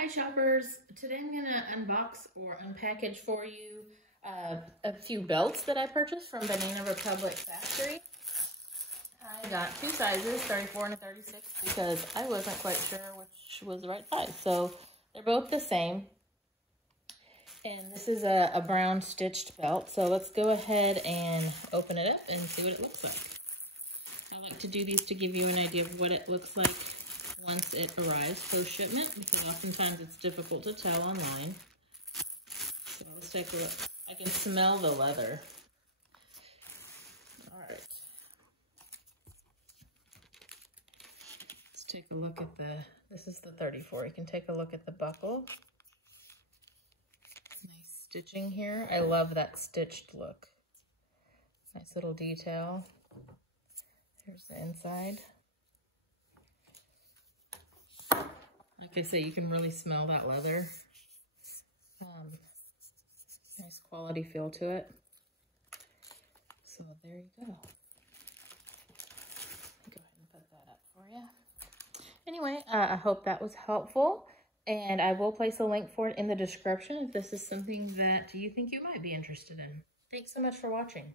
Hi shoppers, today I'm gonna unbox or unpackage for you a few belts that I purchased from Banana Republic Factory. I got two sizes, 34 and a 36, because I wasn't quite sure which was the right size. So they're both the same. And this is a brown stitched belt. So let's go ahead and open it up and see what it looks like. I like to do these to give you an idea of what it looks like once it arrives post-shipment, because oftentimes it's difficult to tell online. So let's take a look. I can smell the leather. All right. Let's take a look at this is the 34. You can take a look at the buckle. Nice stitching here. I love that stitched look. Nice little detail. Here's the inside. Like I say, you can really smell that leather. Nice quality feel to it. So there you go. Go ahead and put that up for you. Anyway, I hope that was helpful. And I will place a link for it in the description if this is something that you think you might be interested in. Thanks so much for watching.